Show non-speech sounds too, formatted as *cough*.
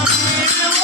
I'm *laughs*